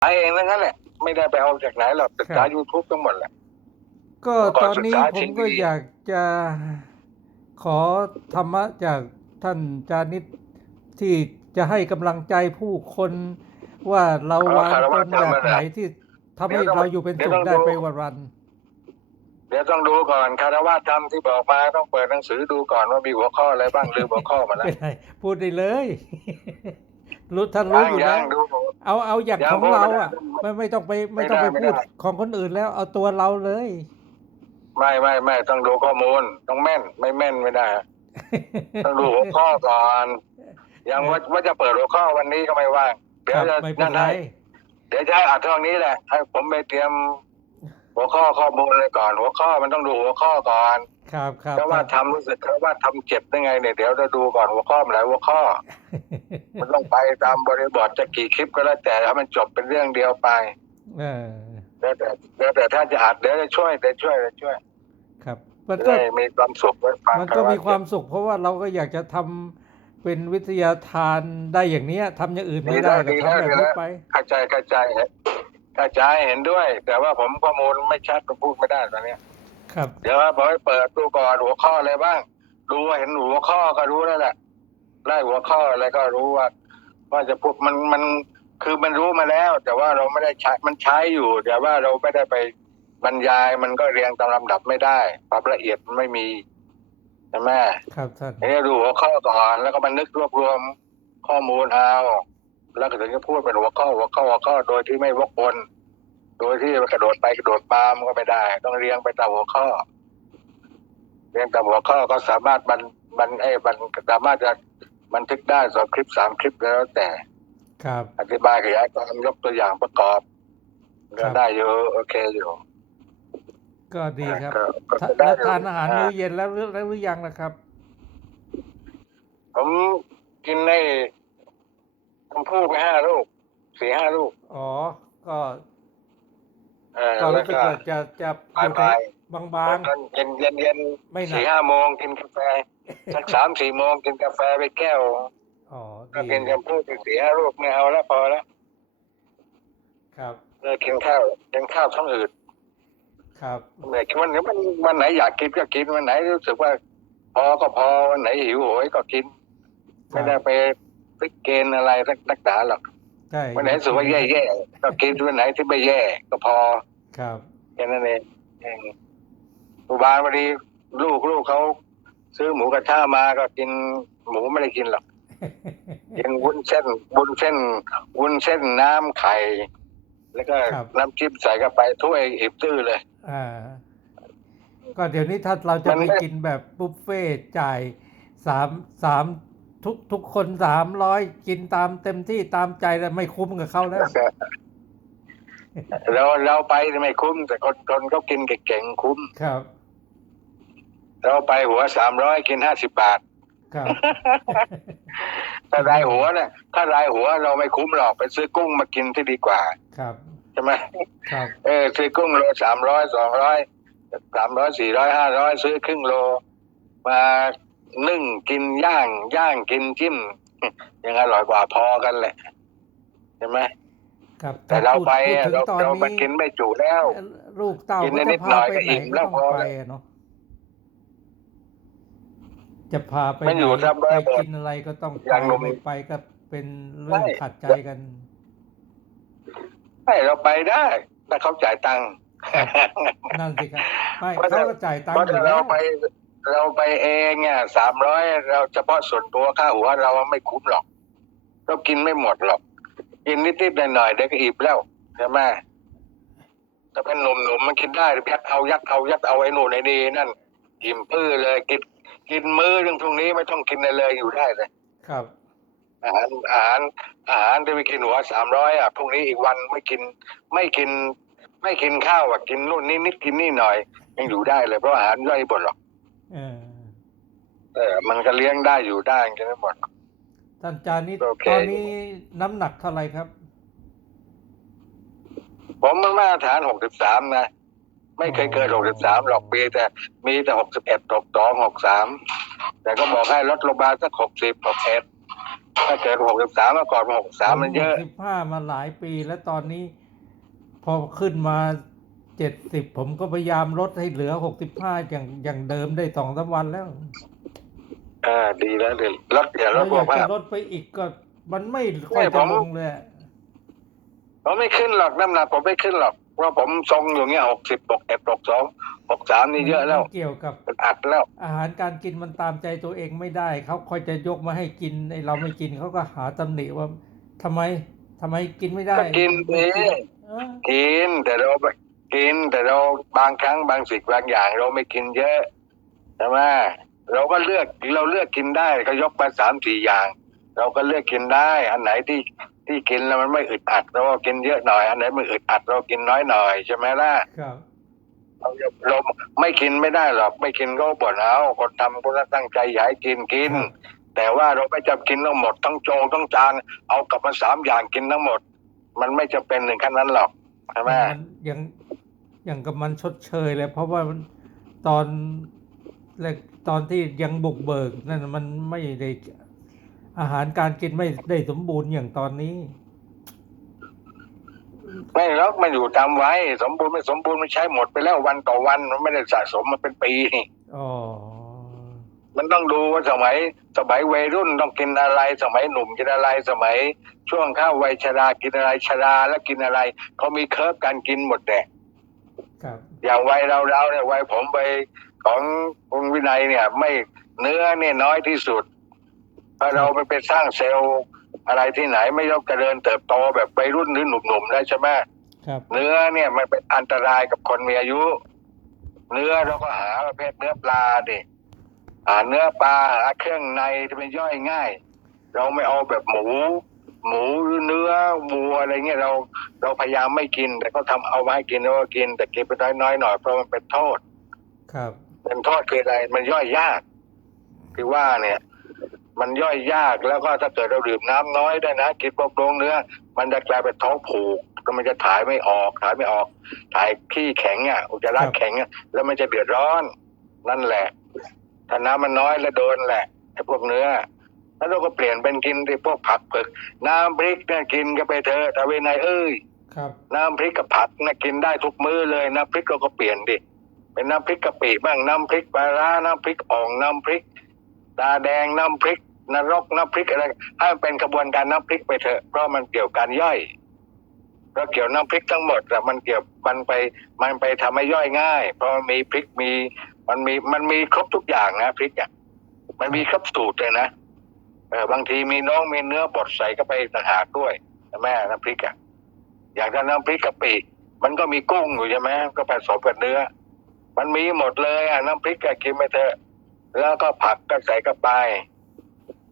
ษาเองนั่นแหละไม่ได้ไปเอาจากไหนหรอกศึกษาครับยูทูบทั้งหมดแหละ ก็ก่ตอนอนนี้ศึกษาผจริมงก็ดีอยากจะขอธรรมะจากท่านจานิตที่จะให้กำลังใจผู้คนว่าเราวางตนแบบไหนที่ทำให้เราอยู่เป็นสุขได้ไปวันเดี๋ยวต้องดูก่อนคารวะธรรมที่บอกมาต้องเปิดหนังสือดูก่อนว่ามีหัวข้ออะไรบ้างลืมหัวข้อมาๆแล้วไม่ได้พูดได้เลย รู้ท่านรู้อยู่ยัแล้งวดูเอาเอาอย่างยังของพูดเราไม่ได้อะ ไม่ไม่ต้องไปไม่ต้องไปไม่ได้พูดไม่ได้ของคนอื่นแล้ว เอาตัวเราเลย ไม่ไม่ไม่ต้องดูข้อมูล ต้องแม่น ไม่แม่นไม่ได้ ต้องดูหัวข้อก่อนยังว่าว่าจะเปิดหัวข้อวันนี้ก็ไม่ว่างเดี๋คยวรับจะไม่เป็นั่นนไรให้เดี๋ยวจะให้อัดเท่านี้แหละให้ผมไปเตรียม หัวข้อข้อมูลเลยก่อน หัวข้อมันต้องดูหัวข้อก่อนครับครับเพราะว่าทำรู้สึกเขาว่าทำเจ็บได้ไงเนี่ยเดี๋ยวจะดูก่อนหัวข้อมันหลายหัวข้อ มันต้องไปตามบริบทจะกี่คลิปก็แล้วแต่ให้มันจบเป็นเรื่องเดียวไปเออแล้วแต่แล้วแต่ท่านจะอัดเดี๋ยวจะช่วยเดี๋ยวช่วยเดี๋ยวช่วย ครับ มันจะก็ได้มีความสุขไว้ฟังมันก็มีความสุข เพราะว่าเราก็อยากจะทำเป็นวิทยาทานได้อย่างเนี้ยทำอย่างอื่นไม่ได้ก็ทำแบบนี้ไปเข้าใจเข้าใจ เข้าใจเห็นด้วย แต่ว่าผมข้อมูลไม่ชัดก็พูดไม่ได้ตอนเนี้ยครับ เดี๋ยวว่าผมให้เปิดดูก่อนหัวข้ออะไรบ้างดูว่าเห็นหัวข้อก็รู้แล้วแหละไล่หัวข้ออะไรก็รู้ว่า ว่าจะพูดมันมันคือมันรู้มาแล้ว แต่ว่าเราไม่ได้ใช้มันใช้อยู่ แต่ว่าเราไม่ได้ไปบรรยายมันก็เรียงตามลำดับไม่ได้ความละเอียดมันไม่มีใช่ไหมครับท่านเอ้ดูหัวข้อก่อนแล้วก็บันทึกรวบรวมข้อมูลเอา แล้วก็ถึงจะพูดเป็นหัวข้อหัวข้อหัวข้อโดยที่ไม่วกวนโดยที่กระโดดไปกระโดดปามนก็ไม่ได้ ต้องเรียงไปตามหัวข้อ เรียงตามหัวข้อก็สามารถบันบันไอ้บันสามารถจะบันทึกได้สองคลิปสามคลิปแล้วแต่ ครับ อธิบายขยายความยกตัวอย่างประกอบครัก็บได้อยู่โอเคอยู่ ก็ดีครับก็ก็ทาได้แล้วอยู่ทานอาหารมื้ออ่เย็นแล้วหรือแล้วหรือยังล่ะครับ ผมกินใน ผมพูดไปห้าลูกสี่ห้าลูกอ๋อ ก็เออก็แล้รู้วสึกก็ว่าจะจะอยู่บ่ายในบางตอนเย็นเย็นเย็นๆไม่หนัก สี่ห้าโมงกินกาแฟสักสามสี่โมงกินกาแฟไปแก้วอ๋อก็ดีกินกันพูดสี่ห้าลูกไม่เอาแล้วพอแล้วครับเลิกกินข้าวกินข้าวท้องอืดครับ เมื่อวันมันวันไหนอยากกินก็กินวันไหนรู้สึกว่า พอก็พอวันไหนหิวโหยก็กิน ไม่ได้ไป ฟิกเกณฑ์อะไรสักนักหนาหรอกใช่วันไหนรู้สึกว่าแย่ๆก็กินวันไหนที่ไม่แย่ก็พอ ครับแค่นั้นเองเองอุบาลพอดีลูกลูกเขาซื้อหมูกระทะมาก็กินหมูไม่ได้กินหรอกกินวุ้นเส้นวุ้นเส้นวุ้นเส้นน้ำไข่ แล้วก็ครับน้ำจิ้มใส่เข้าไปถ้วยอิบตื้อเลยอ่าก็เดี๋ยวนี้ถ้าเราจะมันไปไม่กินแบบบุฟเฟ่ต์จ่ายสามสาม ทุกทุกคนสามร้อยกินตามเต็มที่ตามใจแล้วไม่คุ้มกับเขาแล้วเราเราไปไม่คุ้ม แต่คนคนเขากินเก่งๆคุ้มครับ เราไปหัวสามร้อยกินห้าสิบบาทครับถ้ารายหัวเนี่ยถ้ารายหัวเราไม่คุ้มหรอกไปซื้อกุ้งมากินที่ดีกว่า ครับใช่ไหมครับเออซื้อกุ้งโลสามร้อยสองร้อยสามร้อยสี่ร้อยห้าร้อยซื้อครึ่งโลมา นึ่งกินย่าง ย่างกินจิ้ม ยังอร่อยกว่าพอกันแหละใช่ไหมครับแต่เราพูดไปพูดอะถึงเราตอนเราไปนี้กินไม่จุแล้วลูกเต่ากินก็นิจะดหน่พาอยไปก็ไหนอิ่มแล้ก็วต้องพอไปแล้วอะเนาะจะพาไปมันอยู่ไหนตามไปแบบกินอะไรก็ต้องอไปย่างหนุ่มไม่ไปก็เป็นเรื่องใช่ขัดใจกันให้เราไปได้ถ้าเขาจ่ายตังค์นั่นสิครับไม่เพราะเขาก็จ่ายตังเพค์ราะอยู่ถ้าแล้เราวไป เราไปเองเนี่ยสามร้อยเราเฉพาะส่วนตัวค่าหัวเราไม่คุ้มหรอกเรากินไม่หมดหรอกกินนิดๆหน่อยๆเดี๋ยวก็อิ่มแล้วใช่ไหมถ้าเป็นหนุ่มๆมันกินได้ยัดเอายัดเอายัดเอาไอ้นู่นไอ้นี่นั่นอิ่มพื้อเลยกินกินมื้อหนึงพรุ่งนี้ไม่ต้องกินอะไรเลยอยู่ได้เลย ครับ อาหารอาหารอาหารที่ไปกินหัวสามร้อยอะพรุ่งนี้อีกวันไม่กินไม่กิน ไม่กินข้าวอะกินนู่นนี่นิดกินนี่หน่อยยังอยู่ได้เลยเพราะอาหารย่อยหมดหรอก เออเออมันก็เลี้ยงได้อยู่ได้กินไม่หมดหรอกท่านจานิดโอเค ตอนนี้น้ำหนักเท่าไหร่ครับ ผมมันมาตรฐานหกสิบสามนะ ไม่เคยเกินอ๋หอกสิบสามหรอกปีแต่มีแต่หกสิบเอ็ดหกสองหกสามแต่ก็บอกให้ลดลงมาสักหกสิบหกเอ็ดถ้าเกิดหกสิบสามมาก่อนหกสามมันเยอะ สิบห้ามาหลายปีแล้วตอนนี้ พอขึ้นมา เจ็ดสิบผมก็พยายามลดให้เหลือหกสิบห้าอย่างอย่างเดิมได้สองสามวันแล้วอ่าดีแล้วเดี๋ยวลดอย่าลแล้ดวอยากภาจะพลดไปอีกก็มันไม่ค่อยไม่ผจะมลงเลยอะผมไม่ขึ้นหรอกน้ำหนักผมไม่ขึ้นหรอกเพราะผมทรงอยู่เงี้ยหกสิบหกเอ็ดหกสองหกสามนี่เยอะแล้วมันเกี่ยวกับ มันอัดแล้วอาหารการกินมันตามใจตัวเองไม่ได้ เขาคอยจะยกมาให้กินไอเราไม่กินเขาก็หาตำหนิว่าทำไมทำไมกินไม่ได้ก็กินสิเออกินแต่เราไม่ กินแต่เราบางครั้งบางสิ่งบางอย่าง เราไม่กินเยอะใช่ไหมเราก็เลือกเราเลือกกินได้ก็ยกมาสามสี่อย่าง เราก็เลือกกินได้ อันไหนที่ที่กินแล้วมันไม่อึดอัดเราก็กินเยอะหน่อย อันไหนมันอึดอัดเรากินน้อยหน่อยใช่ไหมล่ะครับเราเราไม่กินไม่ได้หรอกไม่กินก็บ่นเอาคนทำก็ตั้งใจอยากให้กินกิน แต่ว่าเราไม่จำกินทั้งหมดทั้งโจงทั้งจานเอากลับมาสามอย่างกินทั้งหมด มันไม่จำเป็นถึงขั้นนั้นหรอกใช่ไหมมันอย่าง อย่างกับมันชดเชยเลยเพราะว่ามันตอนแรกตอนที่ยังบุกเบิกนั่นมันไม่ได้อาหารการกินไม่ได้สมบูรณ์อย่างตอนนี้ ไม่หรอกมันอยู่ตามไว้ สมบูรณ์ไม่สมบูรณ์มันใช้หมดไปแล้ววันต่อวันมันไม่ได้สะสมมันเป็นปีนี่อ๋อมันต้องดูว่าสมัย สมัยวัยรุ่นต้องกินอะไร สมัยหนุ่มกินอะไร สมัยช่วงเข้าวัยชรากินอะไรชราแล้วกินอะไรเขามีเคิร์ฟการกินหมดแหละครับ อย่างวัยเราเราเนี่ยวัยผมไปของคุณวินัยเนี่ย ไม่เนื้อเนี่ยน้อยที่สุดเพราะเราไปไปสร้างเซลล์อะไรที่ไหนไม่ยอมเจริญเติบโตแบบวัยรุ่นหรือหนุ่มๆได้ใช่ไหมครับเนื้อเนี่ยมันเป็นอันตรายกับคนมีอายุ เนื้อเราก็หาประเภทเนื้อปลาดิหาเนื้อปลาหาเครื่องในที่มันย่อยง่าย เราไม่เอาแบบหมู หมูหรือเนื้อวัวอะไรเงี้ยเราเราพยายามไม่กิน แต่ก็ทำเอามาให้กินแล้วก็กิน แต่กินไปน้อยๆหน่อยเพราะมันเป็นโทษ ครับเป็นโทษคืออะไรมันย่อยยากคือว่าเนี่ย มันย่อยยากแล้วก็ถ้าเกิดเราดื่มน้ำน้อยได้วยนะกินพวกโรงเนื้อ มันจะกลายเป็นท้องผูกก็มันจะถ่ายไม่ออกถ่ายไม่ออก ถ่ายขี้แข็งอะอุจจาระแข็งอะแล้วมันจะเดือดร้อน นั่นแหละถ้าน้ำมันน้อยแล้วโดนแหละไอ้พวกเนื้อ แล้วเราก็เปลี่ยนเป็นกินที่พวกผักเผือกน้ำพริกเนี่ยกินก็ไปเถอะทวีนายเอ้ยครับน้ำพริกกับผักนะกินได้ทุกมื้อเลยน้ำพริกเราก็เปลี่ยนดิเป็นน้ำพริกกะปิบ้างน้ำพริกปลาร้าน้ำพริกอ่องน้ำพริก ตาแดงน้ำพริกนรกน้ำพริกอะไรให้มันเป็นกระบวนการน้ำพริกไปเถอะเพราะมันเกี่ยวการย่อยเพราะเกี่ยวน้ำพริกทั้งหมดอะมันเกี่ยวมันไปมันไปทำให้ย่อยง่าย เพราะมันมีพริกมีมันมีมันมีครบทุกอย่างนะพริกอะมันมีครบสูตรเลยนะเออ บางทีมีน้องมีเนื้อบดใส่เข้าไปต่างหากด้วยใช่ไหมน้ำพริกอะอย่างถ้าน้ำพริกกะปิมันก็มีกุ้งอยู่ใช่ไหมก็ผสมกับเนื้อ มันมีหมดเลยอะน้ำพริกก็กินไปเถอะแล้วก็ผักก็ใส่เข้าไป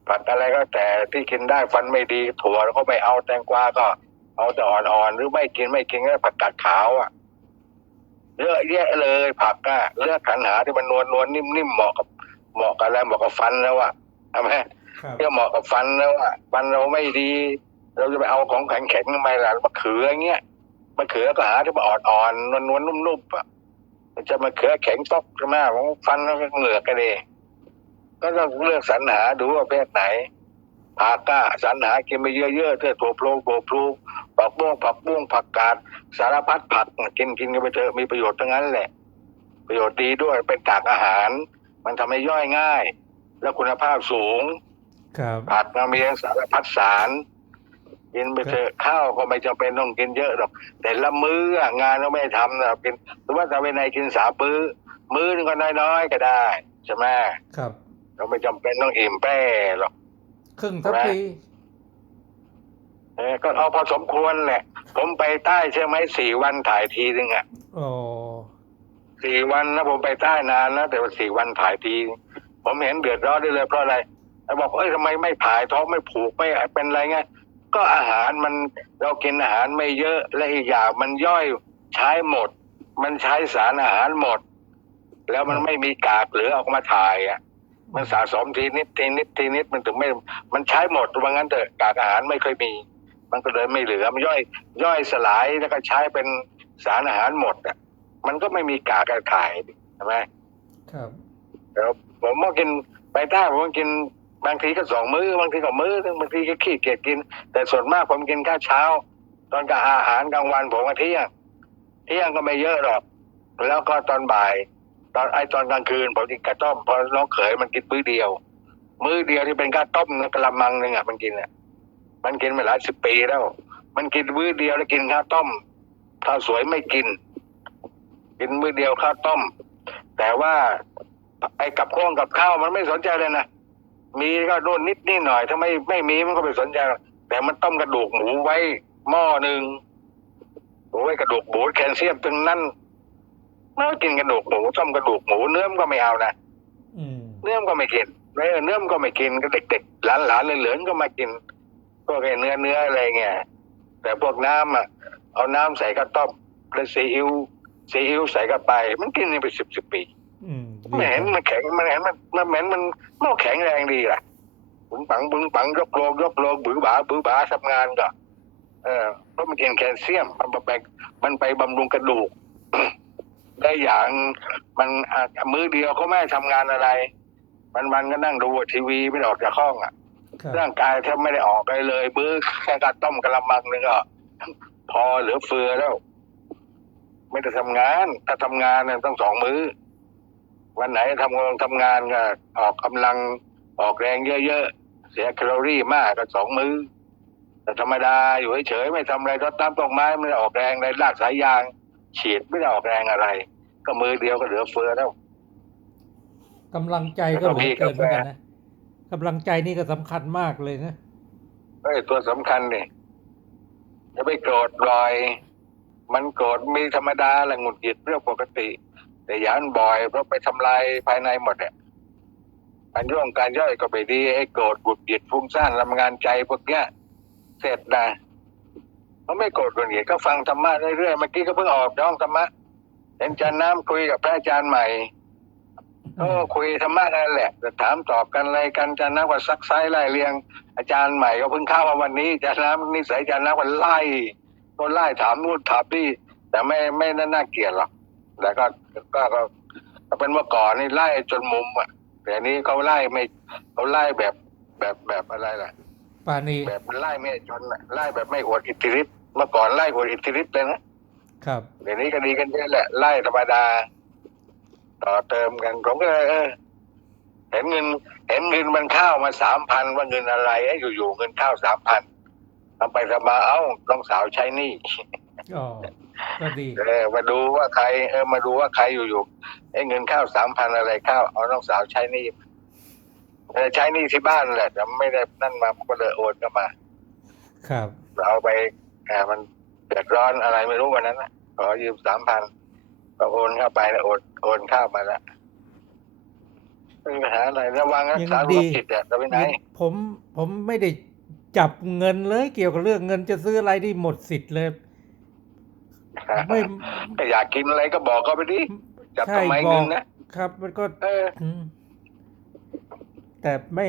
ผักอะไรก็แต่ที่กินได้ฟันไม่ดีถั่วก็ไม่เอาแตงกวาก็ เอาแต่อ่อนๆหรือไม่กินไม่กินก็ผักกาดขาวอะเยอะแยะเลยผักอะเลือกสรรหาที่มันนวลนวลนิ่มๆเหมาะกับเหมาะกับอะไรเหมาะกับฟันแล้วอะใช่ไหม ครับที่เหมาะกับฟันแล้วอะฟันเราไม่ดี เราจะไปเอาของแข็งๆทำไมล่ะมะเขืออย่างเงี้ยมะเขือก็หาที่มันอ่อนๆนวลๆนุ่มๆอะมันจะมะเขือแข็งตอกใช่ไหมของฟันแล้วก็เหงือกกันเองก็ต้องเลือกสรรหาดูว่าเพศไหนผักก็สรรหากินไปเยอะๆเพื่อตัวโปรงตัวพลูผักบุ้งผักบุ้งผักกาดสารพัดผักกินกินกันไปเถอะมีประโยชน์ทั้งนั้นแหละ ประโยชน์ดีด้วยเป็นกากอาหาร มันทำให้ย่อยง่าย แล้วคุณภาพสูง ครับผักมันมีสารพัดสารกินไปเถอะข้าวก็ไม่จำเป็นต้องกินเยอะหรอกแต่ละมื้ออะงานเราไม่ได้ทำนะกินหรือว่าทำไปในกินสามมื้อ มื้อหนึงก็น้อยๆก็ได้ใช่ไหมครับ เราไม่จำเป็นต้องอิ่มแป้หรอกครึ่งทัพพีเออก็เอาพอสมควรแหละ ผมไปใต้ใช่ไหมสี่วันถ่ายทีนึงอะโอ้สี่วันนะผมไปใต้นานนะแต่ว่าสี่วันถ่ายที ผมเห็นเดือดร้อนได้เลยเพราะอะไรแล้ว บอกเอ้ยทำไมไม่ถ่ายท้องไม่ผูกไม่เป็นไรไงก็อาหารมันเรากินอาหารไม่เยอะและอีกอย่างมันย่อยใช้หมด มันใช้สารอาหารหมด แล้วมันไม่มีกากเหลือออกมาถ่ายอะมันสะสมทีนิดทีนิดทีนิดมันถึงไม่ มันใช้หมดว่างั้นเถอะกากอาหารไม่ค่อยมี มันก็เลยไม่เหลือมันย่อยย่อยสลายแล้วก็ใช้เป็นสารอาหารหมดอะ มันก็ไม่มีกากขายใช่ไหมครับแล้วผมก็กินไปใต้ผมก็กิน บางทีก็สองมื้อบางทีก็มื้อบางทีก็ขี้เกียจกิน แต่ส่วนมากผมกินข้าวเช้า ตอนกับอาหารกลางวันผมก็เที่ยง เที่ยงก็ไม่เยอะหรอก แล้วก็ตอนบ่าย ตอนไอตอนกลางคืนผมกินข้าวต้มเพอน้องเขยมันกินมื้อเดียว มื้อเดียวที่เป็นข้าวต้มกระมังหนึ่งอะมันกินอะมันกินมาหลายสิบปีแล้ว มันกินมื้อเดียวแล้วกินข้าวต้มข้าวสวยไม่กิน กินมื้อเดียวข้าวต้ม แต่ว่าไอ้กับข้องกับข้าวมันไม่สนใจเลยนะ มีก็โน่นนิดนี่หน่อย ถ้าไม่ไม่มีมันก็ไม่สนใจหรอกแต่มันต้มกระดูกหมูไว้หม้อหนึ่งโอ้ยกระดูกหมูแคลเซียมตึงนั้นไม่กินกระดูกหมูต้มกระดูกหมูเนื้อมันก็ไม่เอานะอืมเนื้อมันก็ไม่กินเนื้อเนื้อมันก็ไม่กินก็เด็กๆหลานหลานๆเหลือนๆก็มากินพวกไอ้เนื้อเนื้ออะไรเงี้ยแต่พวกน้ำอะเอาน้ำใส่กระต้มแล้วซีอิ๊วซีอิ๊วใส่เข้าไป มันกินนี่ไปสิบสิบปี อืมไม่เห็นมันแข็งมันเห็นมันมันเหม็นมันมันแข็งแรงดีล่ะบึงปังบึงปังยกโลงยกโลงบือบาบือบาทำงานก็ เออเพราะมันกินแคลเซียมมันไปมันไปบำรุงกระดูกได้อย่างมันอะมื้อเดียวเขาไม่ให้ทำงานอะไร มันมันก็นั่งดูทีวีไม่ได้ออกจากห้องอะครับร่างกายแทบไม่ได้ออกไปเลยมื้อแค่การต้มกระมังนึงก็พอเหลือเฟือแล้ว ไม่ได้ทำงาน ถ้าทำงานเนี่ยต้องสองมื้อ วันไหนทำงานทำงานก็ออกกำลังออกแรงเยอะๆ เสียแคลอรี่มากก็สองมื้อแต่ธรรมดาอยู่เฉยๆไม่ทำอะไรรดน้ำต้นไม้ไม่ได้ออกแรงในลากสายยาง ฉีดไม่ได้ออกแรงอะไร ก็มือเดียวก็เหลือเฟือแล้วกำลังใจก็เหลือเกินเหมือนกันนะกำลังใจนี่ก็สำคัญมากเลยนะเอ้ยตัวสำคัญนี่จะไปโกรธบ่อย มันโกรธมีธรรมดาแหละหงุดหงิดเรื่องปกติ แต่อยามันบ่อยเพราะไปทำลายภายในหมดเนี่ยการย่องการย่อยก็ไปดีไอ้โกรธหงุดหงิดฟุ้งซ่านลำงานใจพวกเนี้ยเสร็จนะเขาไม่โกรธหงุดหงิดก็ฟังธรรมะเรื่อยๆเมื่อกี้ก็เพิ่งออกจากห้องธรรมะเห็นอาจารย์น้ำคุยกับพระอาจารย์ใหม่ก็คุยธรรมะกันแหละแต่ถามตอบกันอะไรกันอาจารย์น้ำก็ซักไซไล่เรียง อาจารย์ใหม่ก็เพิ่งเข้ามาวันนี้อาจารย์น้ำนิสัยอาจารย์น้ำก็ไล่ก็ไล่ถามนู่นถามนี่แต่ไม่ไม่น่าเกลียดหรอก แต่ก็ก็ก็ก็เป็นเมื่อก่อนนี่ไล่จนมุมอะแต่อันนี้เขาไล่ไม่เขาไล่แบบแบบแบบอะไรล่ะปานีแบบไล่ไม่จนน่ะไล่แบบไม่อวดอิทธิฤทธิ์เมื่อก่อนไล่อวดอิทธิฤทธิ์เลยนะครับเดี๋ยวนี้ก็ดีกันเยอะแหละไล่ธรรมดา ต่อเติมกันผมก็เลยเออเห็นเงิน เห็นเงินมันเข้ามาสามพันว่าเงินอะไรไอ้อยู่ๆเงินเข้าสามพันทำไปทำมาเอ้าน้องสาวใช้หนี่อ๋อ ก็ดีเออมาดูว่าใครเออมาดูว่าใครอยู่ๆไอ้เงินเข้าสามพันอะไรเข้าเอาน้องสาวใช้หนี่เออใช้หนี่ที่บ้านแหละแต่ไม่ได้นั่นมาก็เลยโอนเข้ามา ครับเอาไปอ่ามันเดือดร้อนอะไรไม่รู้วันนั้นนะขอยืมสามพันก็โอนเข้าไปแล้วโอนโอนเข้ามาแล้วไม่มีปัญหาอะไรระวังรักษาสุขจิตอะจะไปไหน ผมผมไม่ได้จับเงินเลย เกี่ยวกับเรื่องเงินจะซื้ออะไรที่หมดสิทธิ์เลย ไม่ ถ้าอยากกินอะไรก็บอกเขาไปดิจับใช่ทำไมบเงิอก นนะครับ มันก็เอออืมแต่ไม่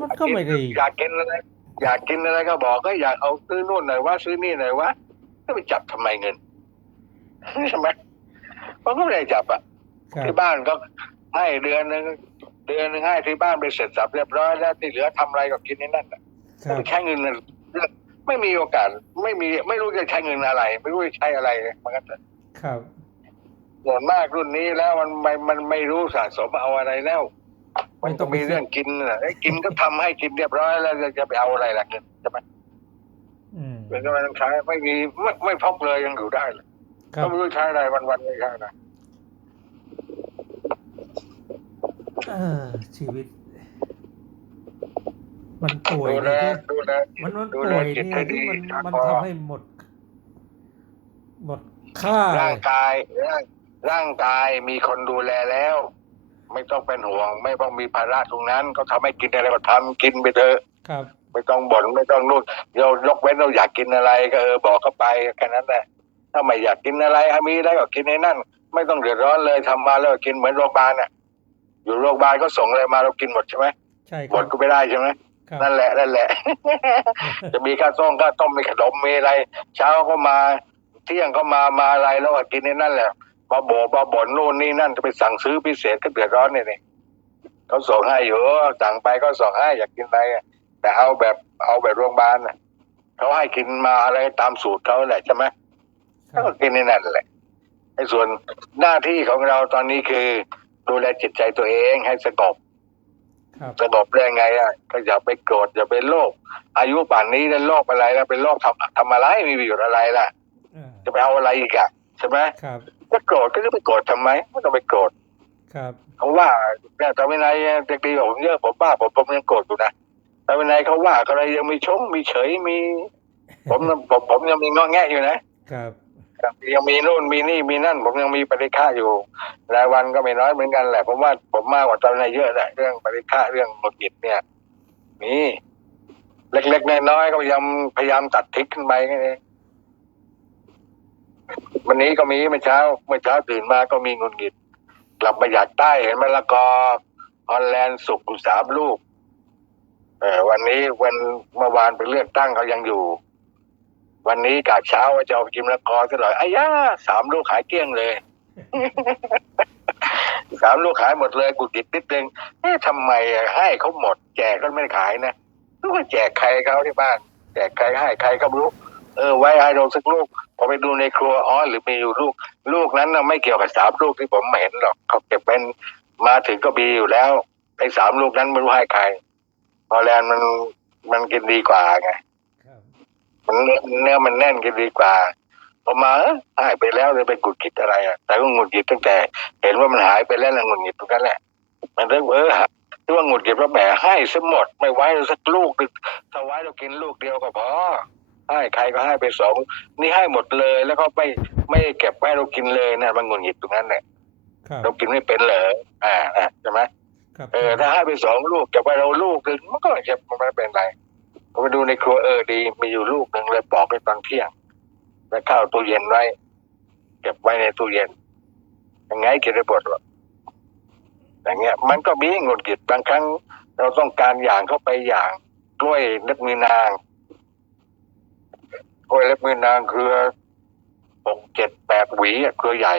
มันก็ไม่ได้อยากกินอะไร อยากกินอะไรก็บอกก็อยากเอาซื้อนู่นหน่อยว่าซื้อนี่หน่อยว่าก็ไปจับทำไมเงินใช่ไหมมันก็ไม่ได้จับอะ ครับที่บ้านก็ให้เดือนหนึงเดือนหนึงให้ที่บ้านไปเสร็จสับเรียบร้อยแล้วที่เหลือทำอะไรก็กินในนั่นน่ะครับไปใช้เงินน่ะ ไม่มีโอกาส ไม่มีไม่รู้จะใช้เงินอะไร ไม่รู้จะใช้อะไรมันก็ครับส่วนมากรุ่นนี้แล้วมันไม่มันไม่รู้สะสมเอาอะไรแล้ว มันต้องมีเรื่องกินน่ะไอ้กินก็ทำให้กินเรียบร้อยแล้วจะไปเอาอะไรล่ะเงินใช่ไหมอืมเงินก็ไม่ต้องใช้ไม่มีไม่ไม่พกเลยยังอยู่ได้เลยครัก็บไม่รู้ใช้อะไรวันวันๆไม่ใช่นะเออชีวิต มันป่วยดูแลนี่ดูแล มันมันดูป่แลวยจิตนี่ให้ที่ดีมันนะมันพอทำให้หมด หมดค่า ร่างกายร่างร่างกายมีคนดูแลแล้ว ไม่ต้องเป็นห่วง ไม่ต้องมีภาระตรงนั้นเขาทำให้กินอะไรก็ทำกินไปเถอะครับ ไม่ต้องบ่นไม่ต้องนู่นเรายกเว้นเราอยากกินอะไรก็เออบอกเขาไปแค่นั้นแหละถ้าไม่อยากกินอะไรอะมีอะไรก็กินในนั่น ไม่ต้องเดือดร้อนเลยทำมาแล้วก็กินเหมือนโรงพยาบาลน่ะอยู่โรงพยาบาลก็ส่งอะไรมาเรากินหมดใช่ไหมใช่คบ่รันบก็ไม่ได้ใช่ไหมครับ นั่นแหละนั่นแหละ จะมีข้าวต้มข้าวต้มมีขนมมีอะไร เช้าก็มา เที่ยงก็มามาอะไรแล้วก็กินในนั่นแหละมาโบกมาบ่นนู่นนี่นั่นจะไปสั่งซื้อพิเศษก็เดือดร้อนเนี่ยนี่เขาส่งให้อยู่สั่งไปก็ส่งให้อยากกินอะไรอะแต่เอาแบบเอาแบบโรงพยาบาลน่ะเขาให้กินมาอะไรตามสูตรเขาแหละใช่ไหมครัก็บกินในนั่นแหละไอ้ส่วนหน้าที่ของเราตอนนี้คือ ดูแลจิตใจตัวเองให้สงบครับ สงบได้ไงอะก็อย่าไปโกรธอย่าไปโลภอายุป่านนี้แล้วโลภอะไรแล้วเป็นโลภทำทำอะไรมีประโยชน์อะไรล่ะอ่าจะไปเอาอะไรอีกอะใช่ไหมครับจะโกรธก็จะไปโกรธทำไมไม่ต้องไปโกรธครับเขาว่าเนี่ยแต่วินัยเด็กดีกว่าผมเยอะผมบ้าผมผมยังโกรธอยู่นะแต่วินัยเขาว่าอะไรยังมีชงมีเฉยมี ผมผมผมยังมีงอแงะอยู่นะครับ ยังมีนู่นมีนี่มีนั่น ผมยังมีปฏิฆาอยู่รายวันก็ไม่น้อยเหมือนกันแหละผมว่าผมมากกว่าตอนนายเยอะแหละเรื่องปฏิฆาเรื่องหงุดหงิดเนี่ยมีเล็กๆน้อยๆก็พยายามพยายามตัดทิกขึ้นไปแค่นี้วันนี้ก็มีเมื่อเช้าเมื่อเช้าตื่นมาก็มีหงุดหงิดกลับมาอยากใต้เห็นมะละกอฮอลแลนด์สุกอยู่สามลูกเออวันนี้วันเมื่อวานไปเลือกตั้งเขายังอยู่ วันนี้กาเช้าว่าจะเอาไปกินมะละกอซะหน่อยไอ้ย่าสามลูกขายเกลี้ยงเลย สามลูกขายหมดเลยกูติดนิดนึงเอ๊ะทำไมให้เขาหมด แจกก็ไม่ขายนะรู้ว่าแจกใครเขาที่บ้าน แจกใครให้ใครก็ไม่รู้ เออไว้ให้เราสักลูกพอไปดูในครัวอ๋อหรือมีอยู่ลูก ลูกนั้นนะไม่เกี่ยวกับสามลูกที่ผมไม่เห็นหรอกเขาเก็บเป็นมาถึงก็มีอยู่แล้วไอ้สามลูกนั้นไม่รู้ให้ใครฮอแลนด์มันมันกินดีกว่าไง มันเนื้อเนื้อมันแน่นกินดีกว่าพอมาเอ้อหายไปแล้วเลยไปกุดกิดอะไรอะแต่ก็หงุดหงิดตั้งแต่ เห็นว่ามันหายไปแล้วนะหงุดหงิดตรงนั้นแหละ มันเรื่องเออที่ว่าหงุดหงิดว่าแหมให้ซะหมดไม่ไว้เราสักลูกหนึ่งถ้าไว้เรากินลูกเดียวก็พอให้ใครก็ให้ไปสองนี่ให้หมดเลย แล้วก็ไม่ไม่เก็บไว้เรากินเลยนะมันหงุดหงิดตรงนั้นแหละครับเรากินไม่เป็นเหรออ่าอ่าใช่ไหมครับเออถ้าให้ไปสองลูกเก็บไว้เราลูกหนึ่งมันก็เก็บมันไม่เป็นไร ผมไปดูในครัวเออดี มีอยู่ลูกหนึ่งเลยปอกไปตอนเที่ยง แล้วเข้าตู้เย็นไว้ เก็บไว้ในตู้เย็น ยังไงกินได้หมดหรออย่างเงี้ย มันก็มีงดหงิดบางครั้ง เราต้องการอย่างเข้าไปอย่างกล้วยเล็บมือนางกล้วยเล็บมือนางเครือหกเจ็ดแปดหวีเครือใหญ่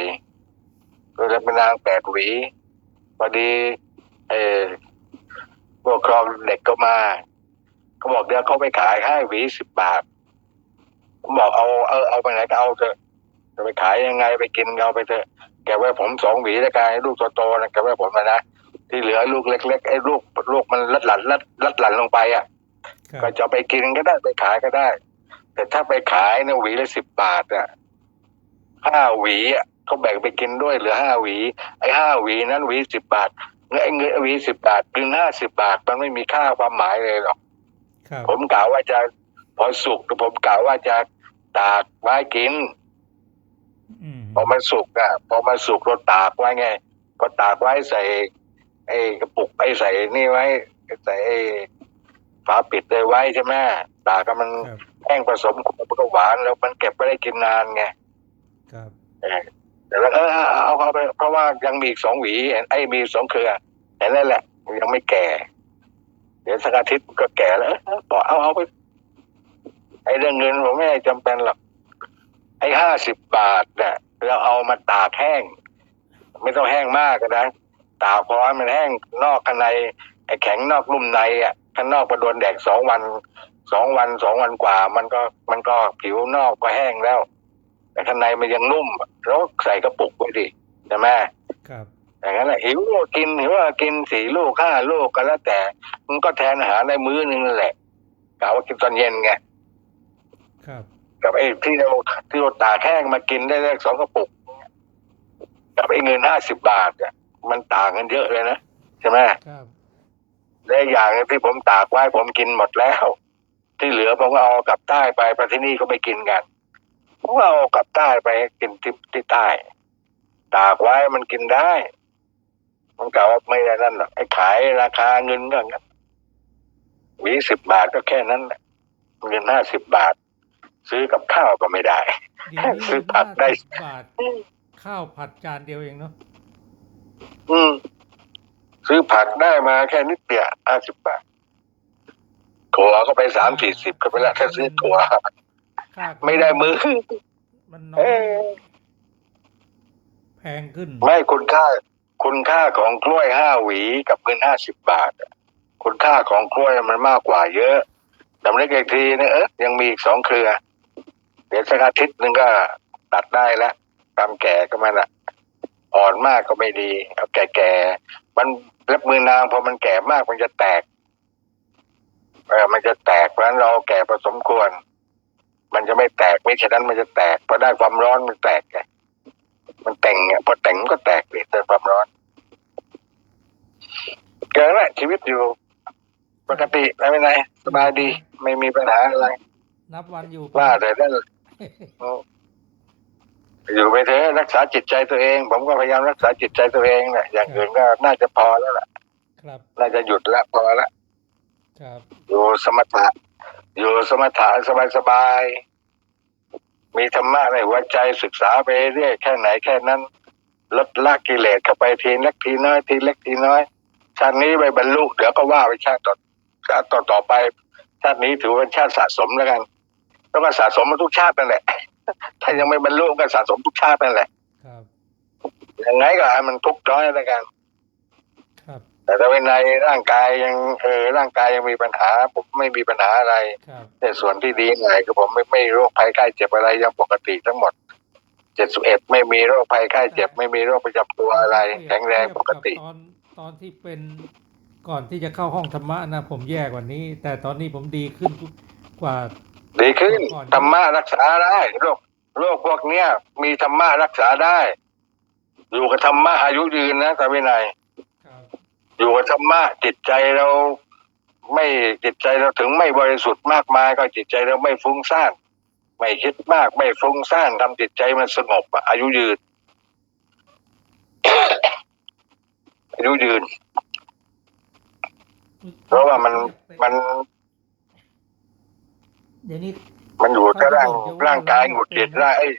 เครือเล็บมือนางแปดหวีพอดี เออพวกครองเด็กก็มา เขาบอกเดี๋ยวเขาไปขายให้หวีสิบบาทผมบอกเอาเอาเอาไปไหนก็เอาเถอะจะไปขายยังไงไปกินเอาไปเถอะแกไว้ผมสองหวีแล้วกันให้ลูกโตๆนะแกไว้ผมนะนะที่เหลือลูกเล็กๆไอ้ลูกลูกมันลัดหลั่นลัดลัดหลั่นลงไปอะครับก็จะไปกินก็ได้ไปขายก็ได้ แต่ถ้าไปขายเนี่ยหวีละสิบบาทอะห้าหวีอะเขาแบ่งไปกินด้วยเหลือห้าหวี ไอ้ห้าหวีนั้นหวีสิบบาทเงินไอ้เงินหวีสิบบาทกินห้าสิบบาทมันไม่มีค่าความหมายเลยหรอกครับ ผมกล่าวว่าจะพอสุกผมกล่าวว่าจะตากไว้กินอืมพอมันสุกอะพอมันสุกเราตากไว้ไงก็ตากไว้ใส่ ไอ้กระปุกไอ้ใส่นี่ไว้ใส่ไอ้ฝาปิดเลยไว้ใช่ไหมตากก็มันครับแห้งผสมกับมันก็หวานแล้วมันเก็บไว้ได้กินนานไงครับเออแต่ว่าเออเอาเอาเอาไปเพราะว่ายังมีอีกสองหวีเห็นไอ้มีสองเครือเห็นนั่นแหละยังไม่แก่เดี๋ยวสักอาทิตย์ก็แก่แล้วเออบอกเอาเอาไปไอ้เรื่องเงินผมไม่จำเป็นหรอกไอ้ห้าสิบบาทเนี่ยเราเอามาตากแห้ง ไม่ต้องแห้งมากก็ได้ตากพอมันแห้งนอกข้างใน ไอ้แข็งนอกนุ่มในอะข้างนอกพอโดนแดดสองวันสองวันสองวันกว่า มันก็มันก็ผิวนอกก็แห้งแล้ว แต่ข้างในมันยังนุ่มแล้วใส่กระปุกไว้ดิใช่ไหมครับ อย่างนั้นแหละหิวก็กินหิวก็กินสี่ลูกห้าลูกก็แล้วแต่ มันก็แทนอาหารในมื้อนึงนั่นแหละกะว่ากินตอนเย็นไงครับ กับไอ้ที่เราที่เราตากแห้งมากินได้ได้สองกระปุกกับไอ้เงินห้าสิบบาทอะมันต่างกันเยอะเลยนะใช่ไหมครับและอีกอย่างหนึ่งที่ผมตากไว้ผมกินหมดแล้ว ที่เหลือผมก็เอากลับใต้ไปไปที่นี่ก็ไม่กินกันผมก็เอากลับใต้ไปกินที่ที่ใต้ ตากไว้มันกินได้ มันกล่าวว่าไม่ได้นั่นหรอกไอ้ขายราคาเงินก็งั้นหวีสิบบาทก็แค่นั้นแหละเงินห้าสิบบาท ซื้อกับข้าวก็ไม่ได้เดี๋ยวนี้ซื้อผักได้50บาทข้าวผัดจานเดียวเองเนาะอืม ซื้อผักได้มาแค่นิดเดียวห้าสิบบาทถั่วก็ไปสามสี่สิบก็ไปแล้วแค่ซื้อถั่วค่าไม่ได้มือมันน้อเอ้ยยแพงขึ้น ไม่คุณค่า คุณค่าของกล้วยห้าหวีกับเงินห้าสิบบาทอะคุณค่าของกล้วยมันมากกว่าเยอะแต่ไม่ได้อีกทีเนี่ยเออยังมีอีกสองเครือ เดี๋ยวสักอาทิตย์หนึ่งก็ตัดได้แล้วตามแก่ก็มันละอ่อนมากก็ไม่ดีเอาแก่ๆมันเล็บมือนางพอมันแก่มากมันจะแตกเออมันจะแตกเพราะฉะนั้นเราแก่พอสมควร มันจะไม่แตกไม่ฉะนั้นมันจะแตกพอได้ความร้อนมันแตกไง มันแต่งเนี่ยพอแต่งมันก็แตกเลยแต่ความร้อนเกิดแหละชีวิตอยู่ ปกติไม่เป็นไรสบายดี ไม่มีปัญหาอะไร นับวันอยู่ว่าแต่นั่นอยู่ไปเถอะรักษาจิตใจตัวเอง ผมก็พยายามรักษาจิตใจตัวเองแหละอย่างอื่นก็น่าจะพอแล้วล่ะครับน่าจะหยุดละพอละครับอยู่สมถะอยู่สมถะสบายสบายๆ มีธรรมะในหัวใจศึกษาไปเรื่อยแค่ไหนแค่นั้น ลดละกิเลสเข้าไปทีเล็กทีน้อยทีเล็กทีน้อยชาตินี้ไปบรรลุเดี๋ยวก็ว่าไปชาติต่อชาติต่อต่อไป ชาตินี้ถือว่าเป็นชาติสะสมแล้วกันแล้วก็สะสมมาทุกชาตินั่นแหละ ถ้ายังไม่บรรลุก็สะสมทุกชาตินั่นแหละครับยังไงก็ให้มันทุกข์น้อยแล้วกันครับ แต่ถ้าเป็นในร่างกายยังเออร่างกายยังมีปัญหา ผมไม่มีปัญหาอะไรครับแต่ส่วนที่ดีหน่อยก็ผมไม่ไม่โรคภัยไข้เจ็บอะไรยังปกติทั้งหมดเจ็ดสิบเอ็ดไม่มีโรคภัยไข้เจ็บ ไม่มีโรคประจำตัวอะไร แข็งแรงปกติ ตอนตอนที่เป็นก่อนที่จะเข้าห้องธรรมะนะผมแย่กว่านี้ แต่ตอนนี้ผมดีขึ้นกว่า ดีขึ้นก่อนธรรมะรักษาได้โรคโรคพวกเนี้ยมีธรรมะรักษาได้ อยู่กับธรรมะอายุยืนนะตาวินัยครับ อยู่กับธรรมะจิตใจเราไม่จิตใจเราถึงไม่บริสุทธิ์มากมายก็จิตใจเราไม่ฟุ้งซ่านไม่คิดมากไม่ฟุ้งซ่านทำจิตใจมันสงบอะอายุยืน อายุยืน เพราะว่ามันมัน เดี๋ยวนี้มันอยู่ที่ร่างร่างกายหงุดหงิดร่างไอ้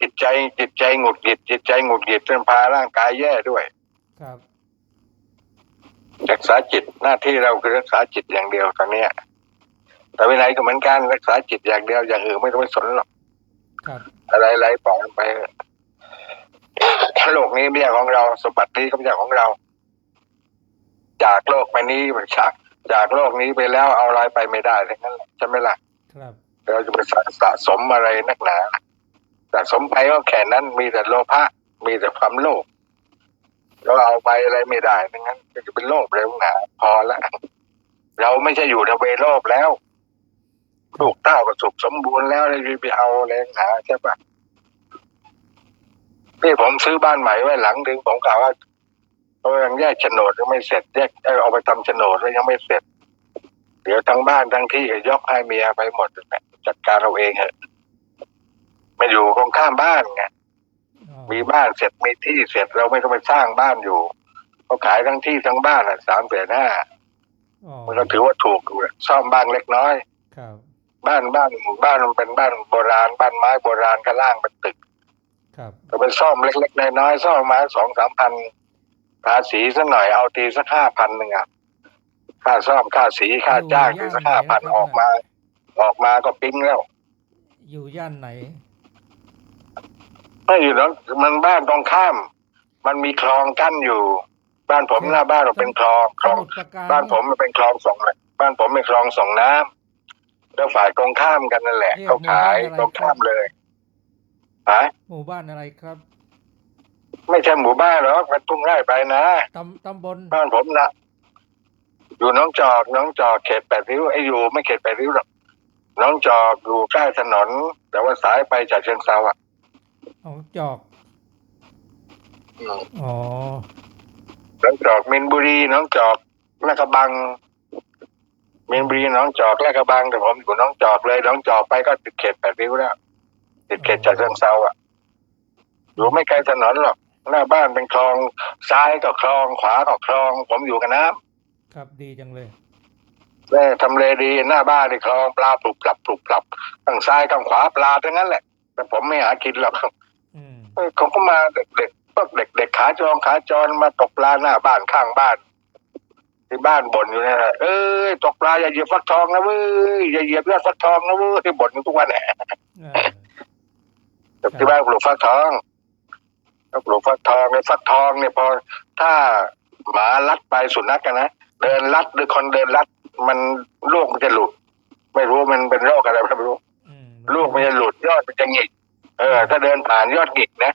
จิตใจ จิตใจหงุดหงิดจิตใจหงุดหงิดจนพาร่างกายแย่ด้วย ครับ รักษาจิตหน้าที่เราคือรักษาจิตอย่างเดียวตอนเนี้ยแต่วินัยก็เหมือนกันรักษาจิตอย่างเดียวอย่างอื่นไม่ต้องไปสนหรอกครับอะไรอะไรปล่อยมันไปโลกนี้ไม่ใช่ของเราสมบัตินี้ก็ไม่ใช่ของเรา จากโลกไปนี้จากจากโลกนี้ไปแล้วเอาอะไรไปไม่ได้ทั้งนั้นแหละใช่ไหมล่ะครับเราจะไปสะสะสมอะไรนักหนาสะสมไปก็แค่นั้นมีแต่โลภะมีแต่ความโลภ แล้วเอาไปอะไรไม่ได้ทั้งนั้นจะเป็นโลภเลยนักหนาพอละเราไม่ใช่อยู่ในเวโลภแล้วลูกเต้าก็สุขสมบูรณ์แล้วเลยไปเอาอะไรนักหนาใช่ปะนี่ผมซื้อบ้านใหม่ไว้หลังหนึ่งผมกล่าวว่าเขายังแยกโฉนดยังไม่เสร็จแยกเอ้ยเอาไปทำโฉนดแล้วยังไม่เสร็จ เดี๋ยวทั้งบ้านทั้งที่ยกให้เมียไปหมดจัดการเราเองเหอะมาอยู่ตรงข้ามบ้านไง มีบ้านเสร็จมีที่เสร็จเราไม่ต้องไปสร้างบ้านอยู่เขาขายทั้งที่ทั้งบ้านอะสามแสนห้าอ๋อมันก็ถือว่าถูกอยู่ซ่อมบ้านเล็กน้อยครับบ้านบ้านบ้านมันเป็นบ้านโบราณ บ้านไม้โบราณข้างล่างเป็นตึก ครับก็เป็นซ่อมเล็กๆน้อยๆซ่อมมาสองสามพันภาษีสักหน่อยเอาตีสักห้าพันหนึ่งอะค่าซ่อมค่าสีค่าจ้างตีสักห้าพันออกมา ออกมาก็ปิ๊งแล้ว อยู่ย่านไหน ไม่อยู่แล้วมันบ้านตรงข้าม มันมีคลองกั้นอยู่ บ้านผมหน้าบ้านเราเป็นคลองคสลองมุทรปราการบ้านผมมันเป็นคลองส่งเลยบ้านผมเป็นคลองส่งน้ำแล้วฝ่ายตรงข้ามกันนั่นแหละเขาขายตรงข้ามเลยฮะหมู่บ้านอะไรครับ ไม่ใช่หมู่บ้านหรอกมันทุ่งไร่ไปนะตำตำบลบ้านผมนะอยู่หน้องจอกหน้องจอกเขตแปดริ้วไอ้อยู่ไม่เขตแปดริ้วหรอกหน้องจอกอยู่ใกล้ถนน แต่ว่าสายไปจากเชียงเซาอะ ของจอกอืมอ๋อหน้องจอกมินบุรีหน้องจอกลาดกระบังมินบุรีหน้องจอกลาดกระบังแต่ผมอยู่หน้องจอกเลยหน้องจอกไปก็ติดเขตแปดริ้วแล้วติดเขตจากเชียงเซาอะอยู่ไม่ไกลถนนหรอกหน้าบ้านเป็นคลองซ้ายก็คลอง ขวาก็คลอง ผมอยู่กับน้ำ ครับดีจังเลย แม่ทำเลดีหน้าบ้านในคลองปลาปลุกปรับปลุกปรับข้างซ้ายข้างขวาปลาทั้งนั้นแหละ แต่ผมไม่หากินหรอกอืม เออเขาก็มาเด็กๆพวกเด็กๆขาจองขาจรมาตกปลาหน้าบ้านข้างบ้านที่บ้านบ่นอยู่เนี่ยเอ้ยตกปลาอย่าเหยียบฟักทองนะเว้ยอย่าเหยียบยอดฟักทองนะเว้ยที่บ่นอยู่ทุกวันแหละเออที่บ้านปลูกฟักทองก็ปลูกฟักทองเนี่ยฟักทองเนี่ยพอถ้าหมาลัดไปสุนัขกันนะเดินลัดหรือคนเดินลัด มันลูกมันจะหลุด ไม่รู้มันเป็นโรคอะไรไม่รู้อืมลูกมันจะหลุดยอดมันจะหงิก เออ ถ้าเดินผ่านยอดหงิกนะ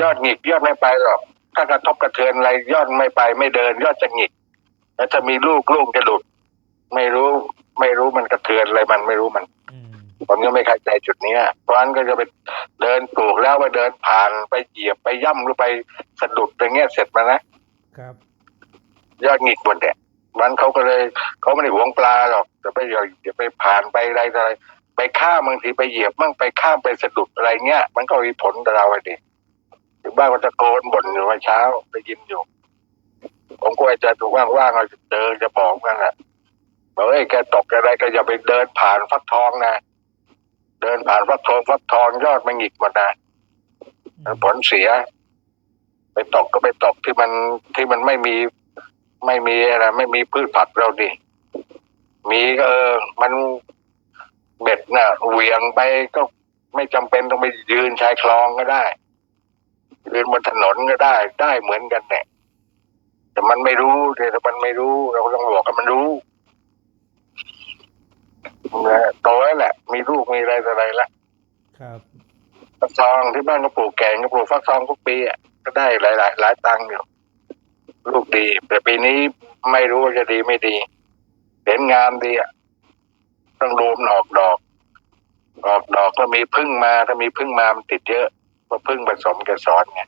ยอดหงิกยอดไม่ไปหรอก ถ้ากระทบกระเทือนอะไรยอดไม่ไป ไม่เดิน ยอดจะหงิกแล้วถ้ามีลูกลูกจะหลุด ไม่รู้ ไม่รู้มันกระเทือนอะไรมันไม่รู้มันอืมผมยังไม่เข้าใจจุดเนี้ยเพราะฉะนั้นก็จะไปเดินปลูกแล้วไปเดินผ่านไปเหยียบไปย่ำหรือไปสะดุดอย่างเงี้ยเสร็จมานะครับ ยอดหงิกหมดเนี่ยมันเขาก็เลยเขาไม่ได้หวงปลาหรอกแต่ไปอย่าอย่าไปผ่านไปอะไรต่ออะไร ไปข้ามบางทีไปเหยียบมั่งไปข้ามไปสะดุดอะไรเงี้ย มันก็มีผลกับเราไอ้ดิอยู่บ้านก็ตะโกนบ่นอยู่เมื่อเช้าได้ยินอยู่ ผมก็จะถูกว่างๆเราจะเจอจะบอกกันแหละบอกเอ้ยแกตกอะไรก็อย่าไปเดินผ่านฟักทองนะเดินผ่านฟักทองฟักทองยอดมันหงิกหมดนะผลเสีย ไปตกก็ไปตกที่มันที่มันไม่มีไม่มีอะไรไม่มีพืชผักเราดิมีก็เออ มัน เบ็ดน่ะเหวียงไปก็ไม่จำเป็นต้องไปยืนชายคลองก็ได้ยืนบนถนนก็ได้ ได้เหมือนกันเนี่ยแต่มันไม่รู้เนี่ยถ้ามันไม่รู้ เราก็ต้องบอกให้มันรู้นะโตแล้วแหละ มีลูกมีอะไรต่ออะไรละครับฟักทองที่บ้านก็ปลูกแกงก็ปลูกฟักทองทุกปีอะก็ได้หลายหลายหลายตังค์อยู่ลูกดี แต่ปีนี้ไม่รู้ว่าจะดีไม่ดีเห็นงามดีอะ ต้องดูมันออกดอก ออกดอกก็มีพึ่งมา ถ้ามีพึ่งมามันติดเยอะเพราะพึ่งผสมกับซ้อนไง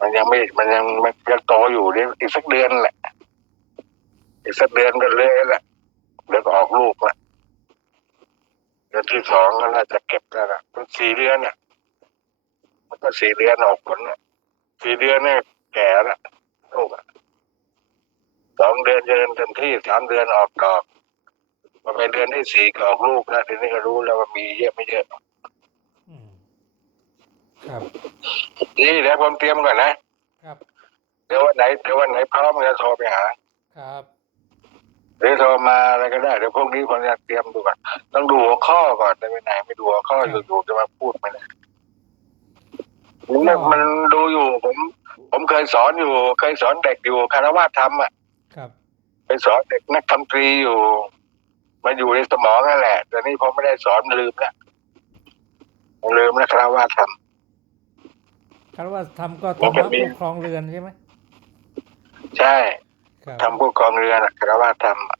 มันยังไม่ มันยังมันยังโตอยู่เดี๋ยวอีกสักเดือนแหละ อีกสักเดือนก็เลยละเดี๋ยวก็ออกลูกละเดือนที่สองก็น่าจะเก็บได้ละมันสี่เดือนเนี่ยมันก็สี่เดือนออกผลเนี่ยสี่เดือนเนี่ยแก่ละลูกอะสองเดือนเดินเต็มที่สามเดือนออกดอก พอไปเดือนที่สี่ก็ออกลูกแล้วทีนี้ก็รู้แล้วว่ามีเยอะไม่เยอะอืมครับ นี่เดี๋ยวผมเตรียมก่อนนะ ครับ เดี๋ยววันไหนเดี๋ยววันไหนพร้อมจะโทรไปหา ครับหรือโทรมาอะไรก็ได้เดี๋ยวพวกนี้ผมจะเตรียมดูก่อนต้องดูหัวข้อก่อนจะไปไหนไม่ดูหัวข้ออยู่ๆจะมาพูดไม่ได้มันมันดูอยู่ผม ผมเคยสอนอยู่ เคยสอนเด็กอยู่คารวะธรรมอะ ครับไปสอนเด็กนักทำตรีอยู่ มันอยู่ในสมองนั่นแหละ แต่นี่พอไม่ได้สอนมันลืมละมันลืมนะคารวะธรรมคารวะทำก็ผมธรรก็มะมีผู้ครองเรือนใช่ไหมใช่ครับทำผู้กองเรือนะคารวะธรรมอะ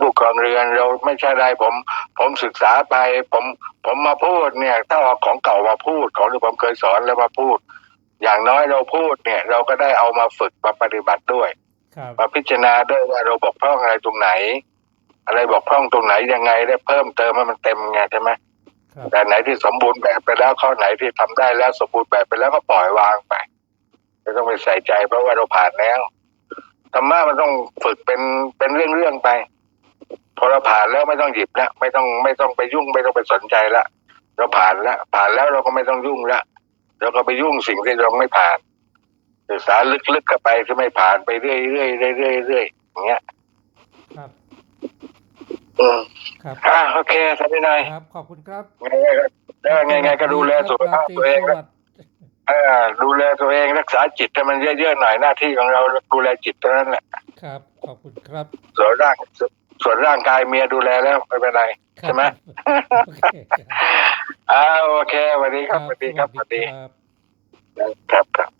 ผู้กองเรือเราไม่ใช่ไรผม ผมศึกษาไป ผมผมมาพูดเนี่ย ถ้าเอาของเก่ามาพูดของที่ผมเคยสอนแล้วมาพูด อย่างน้อยเราพูดเนี่ย เราก็ได้เอามาฝึกมาปฏิบัติด้วยครับมาพิจารณาด้วยว่าเราบกพร่องอะไรตรงไหน อะไรบกพร่องตรงไหนยังไงได้เพิ่มเติมให้มันเต็มไงใช่ไหมครับแต่ไหนที่สมบูรณ์แบบไปแล้วข้อไหนที่ทำได้แล้วสมบูรณ์แบบไปแล้วก็ปล่อยวางไปไม่ต้องไปใส่ใจ เพราะว่าเราผ่านแล้วธรรมะมันต้องฝึกเป็นเป็นเรื่องๆไป พอเราผ่านแล้วไม่ต้องหยิบแล้วไม่ต้องไม่ต้องไปยุ่งไม่ต้องไปสนใจละเราผ่านแล้วผ่านแล้วเราก็ไม่ต้องยุ่งละเราก็ไปยุ่งสิ่งที่เราไม่ผ่านศึกษาลึกๆเข้าไปที่ไม่ผ่านไปเรื่อยๆเรื่อยๆเรื่อยๆเรื่อยๆอย่างเงี้ยครับอืม ครับอ่าโอเคท่านพี่นายครับ ขอบคุณครับไงๆก็เออไงๆก็ดูแลสุขภาพตัวเองสนะวัสดิ์เออดูแลตัวเองรักษาจิตให้มันเยอะๆหน่อยหน้าที่ของเราดูแลจิตเท่านั้นแหละครับ ขอบคุณครับ ส่วนร่างส่วนร่างกายเมียดูแลแล้วไม่เป็นไรครับใช่ไหมโอเคครับอ่าโอเคสวัสดีครับสวัสดีครับสวัสดีครับครับครับ